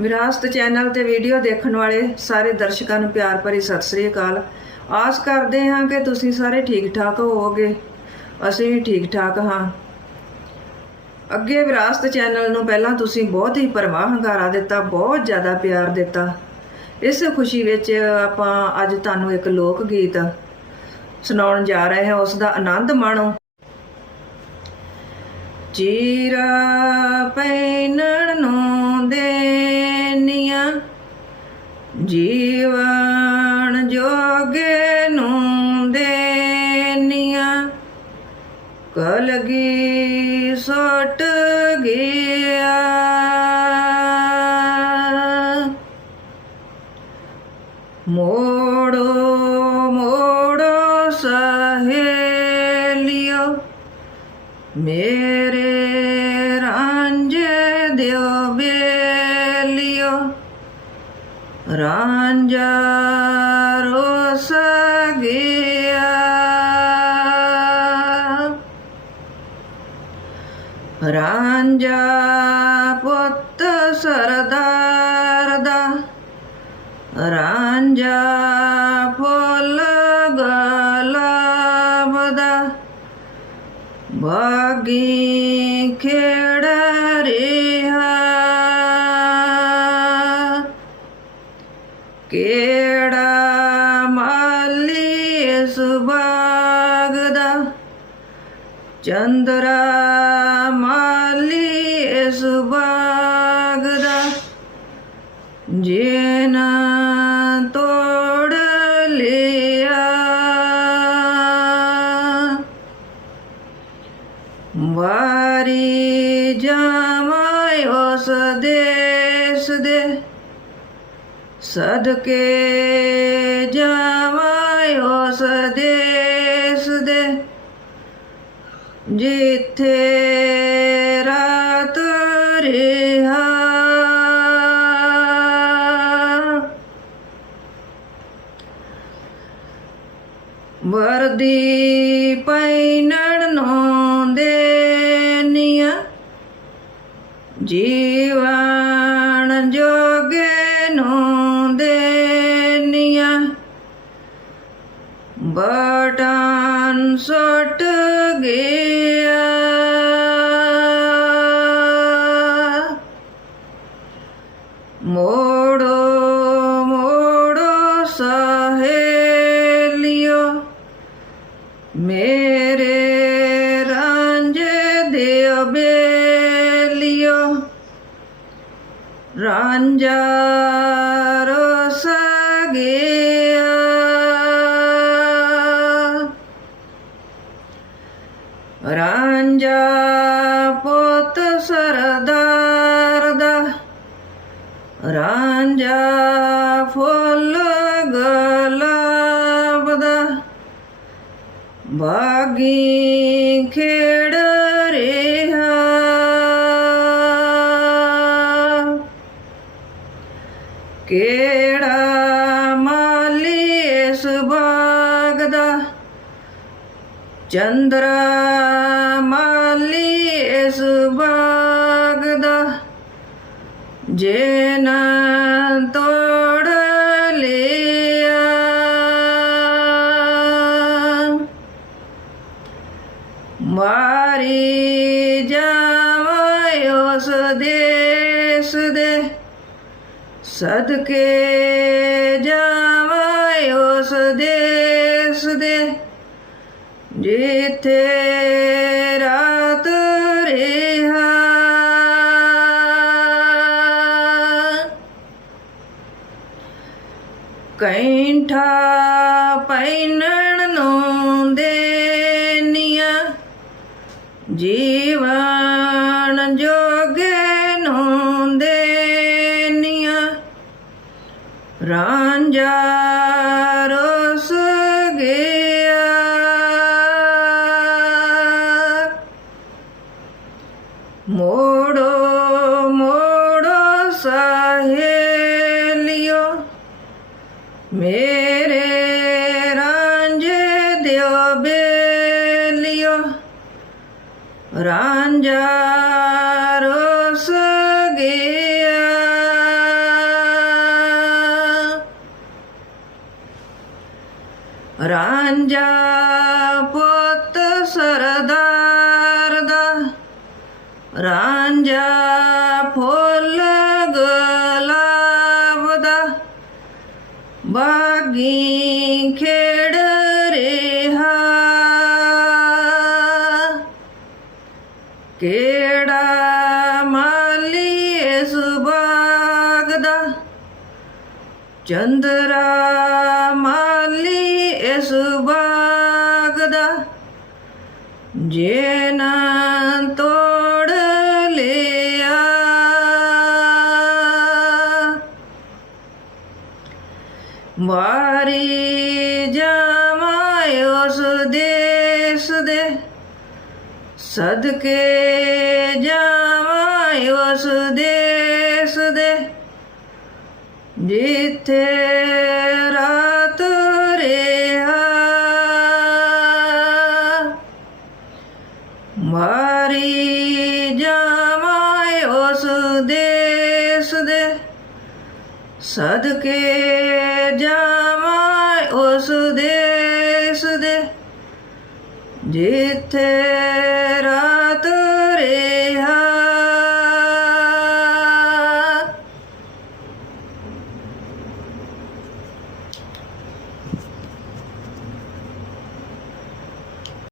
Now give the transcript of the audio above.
ਵਿਰਾਸਤ ਚੈਨਲ ਤੇ ਵੀਡੀਓ ਦੇਖਣ ਵਾਲੇ ਸਾਰੇ ਦਰਸ਼ਕਾਂ ਨੂੰ ਪਿਆਰ ਭਰੀ ਸਤਿ ਸ੍ਰੀ ਅਕਾਲ। ਆਸ ਕਰਦੇ ਹਾਂ ਕਿ ਤੁਸੀਂ ਸਾਰੇ ਠੀਕ ਠਾਕ ਹੋਵੋਗੇ। ਅਸੀਂ ਵੀ ਠੀਕ ਠਾਕ ਹਾਂ। ਅੱਗੇ ਵਿਰਾਸਤ ਚੈਨਲ ਨੂੰ ਪਹਿਲਾਂ ਤੁਸੀਂ ਬਹੁਤ ਹੀ ਪਰਵਾਹ ਹੰਗਾਰਾ ਦਿੱਤਾ, ਬਹੁਤ ਜ਼ਿਆਦਾ ਪਿਆਰ ਦਿੱਤਾ। ਇਸ ਖੁਸ਼ੀ ਵਿੱਚ ਆਪਾਂ ਅੱਜ ਤੁਹਾਨੂੰ ਇੱਕ ਲੋਕ ਗੀਤ ਸੁਣਾਉਣ ਜਾ ਰਹੇ ਹਾਂ ਉਸ ਦਾ ਆਨੰਦ ਮਾਣੋ। ਚੀਰਾ ਪੈਨਣ ਨੂੰ ਦੇ ਜੀਵਨ ਜੋਗੇ ਨੂੰ ਦੇਨੀਆਂ। ਕਲਗੀ ਸੋਟ ਗਿਆ। ਮੋੜੋ ਮੋੜੋ ਸਹੇਲਿਓ ਮੇਰੇ ਰਾਂਝਾ ਰੋਸ ਗਿਆ ਰਾਂਝਾ ਪੁੱਤ ਸਰਦਾਰ ਦਾ ਰਾਂਝਾ ਫੁੱਲ ਗਲਾਬ ਦਾ। ਬਾਗੀ ਖੇੜ ਚੰਦਰਾ ਮਾਲੀ ਇਸ ਬਾਗ ਦਾ ਜੇਨਾ ਤੋੜ ਲਿਆ। ਵਾਰੀ ਜਾਵਾਂ ਉਸ ਦੇਸ ਦੇ, ਸਦਕੇ ਜਾਵਾਂ ਉਸ ਜਿੱਥੇ ਰਾਤ ਰਿਹਾ। ਵਰਦੀ ਪੈਨਣ ਨੂੰ ਦੇਨੀਆਂ ਜੀਵਨ ਜੋਗੇ ਨੂੰ ਦੇਨੀਆਂ ਬਟਨ ਸੁੱਟ ਗਿਆ ਮੇਰੇ ਰਾਂਝੇ ਦਿਓ ਬੇਲਿਓ ਰਾਂਝਾ ਰੋਸ ਗਿਆ। ਰਾਂਝਾ ਪੁੱਤ ਸਰਦਾਰ ਦਾ। ਰਾਂਝਾ ਫੁੱਲ ਗਲਾਬ ਬਾਗੀ ਖੇੜ ਰਿਹਾ। ਕਿਹੜਾ ਮਾਲੀ ਇਸ ਬਾਗ ਦਾ? ਚੰਦਰਾ ਮਾਲੀ ਇਸ ਬਾਗ ਦਾ। ਜੇ ਨਾ ਜਾਵਾਂ ਉਸ ਦੇਸ ਦੇ। ਸਦਕੇ ਜਾਵਾਂ ਉਸ ਦੇਸ ਦੇ। ਜਿੱਥੇ ਰਾਤ ਰਿਹਾ। ਕੈਂਠਾ ਪੈਨਣ ਨੂੰ ਦੇਨੀਆਂ। ਜੀ ਰਾਂਝਾ ਰੋਸ ਗਿਆ ਮੋੜੋ ਮੋੜੋ ਸਹੇਲਿਓ ਮੇਰੇ ਰਾਂਝੇ ਦਿਓ ਬੇਲਿਓ ਰਾਂਝਾ ਰਾਂਝਾ ਪੁੱਤ ਸਰਦਾਰ ਦਾ। ਰਾਂਝਾ ਫੁੱਲ ਗੁਲਾਬ ਦਾ। ਬਾਗੀ ਖੇਡ ਰਿਹਾ। ਕਿਹੜਾ ਮਾਲੀ ਇਸ ਬਾਗ ਦਾ? ਚੰਦਰਾ ਸੁਭਾਗ ਦਾ ਜੇ ਨਾ ਤੋੜ ਲਿਆ। ਵਾਰੀ ਜਾਵਾਂ ਉਸ ਦੇਸ ਦੇ ਸਦਕੇ ਜਾਵਾਂ ਉਸ ਦੇਸ ਦੇ ਜਿੱਥੇ ਰਾ ਸਦਕੇ ਜਾਵਾਂ ਉਸ ਦੇਸ ਦੇ ਜਿੱਥੇ